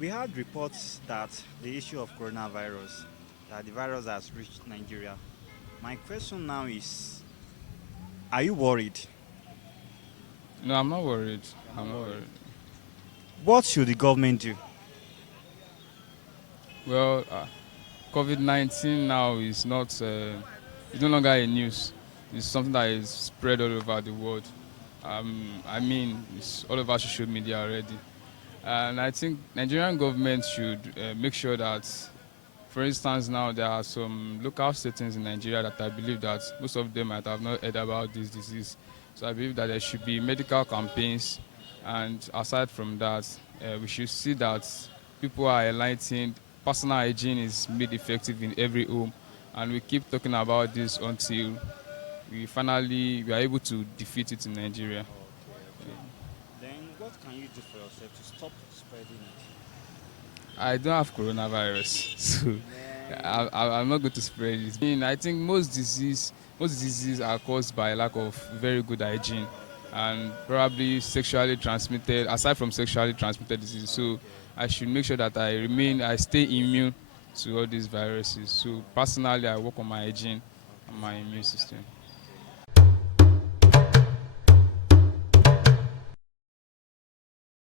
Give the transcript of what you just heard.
We had reports that the issue of coronavirus, that the virus has reached Nigeria. My question now is, are you worried? No, I'm not worried. You're I'm not not worried. worried. What should the government do? Well, COVID-19 now is not, it's no longer a news. It's something that is spread all over the world. I mean, it's all over social media already. And I think Nigerian government should make sure that, for instance, now there are some local settings in Nigeria that I believe that most of them might have not heard about this disease. So I believe that there should be medical campaigns, and aside from that, we should see that people are enlightened. Personal hygiene is made effective in every home, and we keep talking about this until we are able to defeat it in Nigeria. Okay, okay. Then what can you do for yourself to stop spreading it? I don't have coronavirus, so Man, I'm not going to spread it. I think most diseases are caused by lack of very good hygiene, and probably sexually transmitted. Aside from sexually transmitted diseases, so okay. I should make sure that I stay immune to all these viruses. So personally, I work on my hygiene and my immune system.